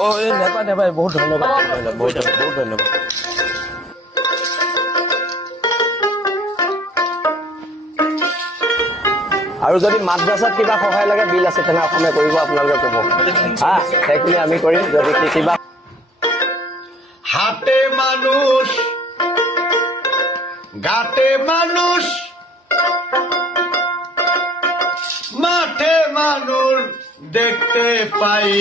ও এই নেপায় নেপায় বহুত ধন্যবাদ বহুত ধন্যবাদ আৰু যদি মাদ্ৰাসাত কিবা সহায় লাগে বিল আছে তেনে অসমে কৰিব আপোনালোকে ক'ব হা সেইখিনি আমি কৰিম যদি কিবা হাটে মানুষ ঘাটে মানুষ মাঠে মানুষ দেখতে পাই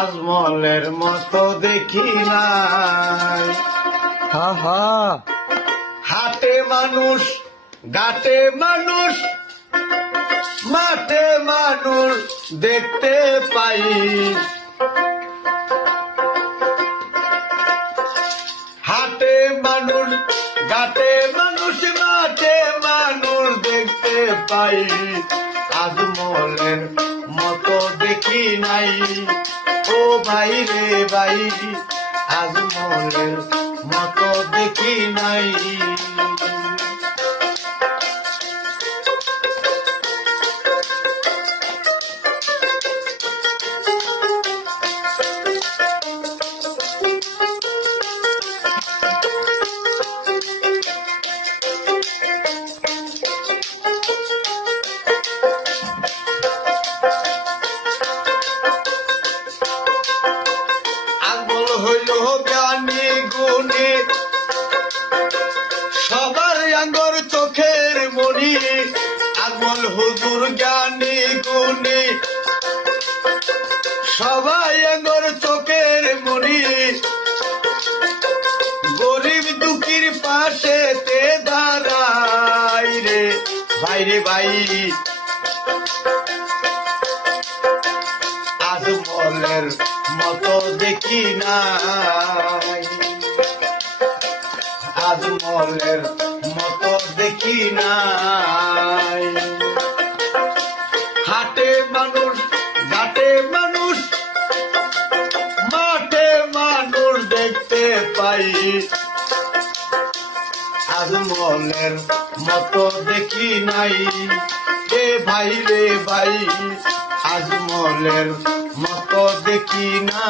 আজমলের মতো দেখি নাই হা হা হাটে মানুষ ঘাটে মানুষ মাঠে মানুষ দেখতে পাই হাটে মানুষ ঘাটে মানুষ মাঠে মানুষ দেখতে পাই আজমলের মতো দেখি নাই ও ভাই রে ভাই আজমলের মতো দেখি নাই হইল জ্ঞানী গুণী সবার আঙ্গর চোখের মণি আজমল হুজুর জ্ঞানী গুণী সবাই আঙ্গর চোখের মণি গরিব দুঃখীর পাশে তে দাঁড়াই রে ভাই রে ভাই আজমলের মতো দেখি নাই আজমলের মতো দেখি নাই হাটে মানুষ ঘাটে মানুষ মাঠে মানুষ দেখতে পাই আজমলের মতো দেখি নাই এ ভাই রে ভাই আজমলের মতো দেখি না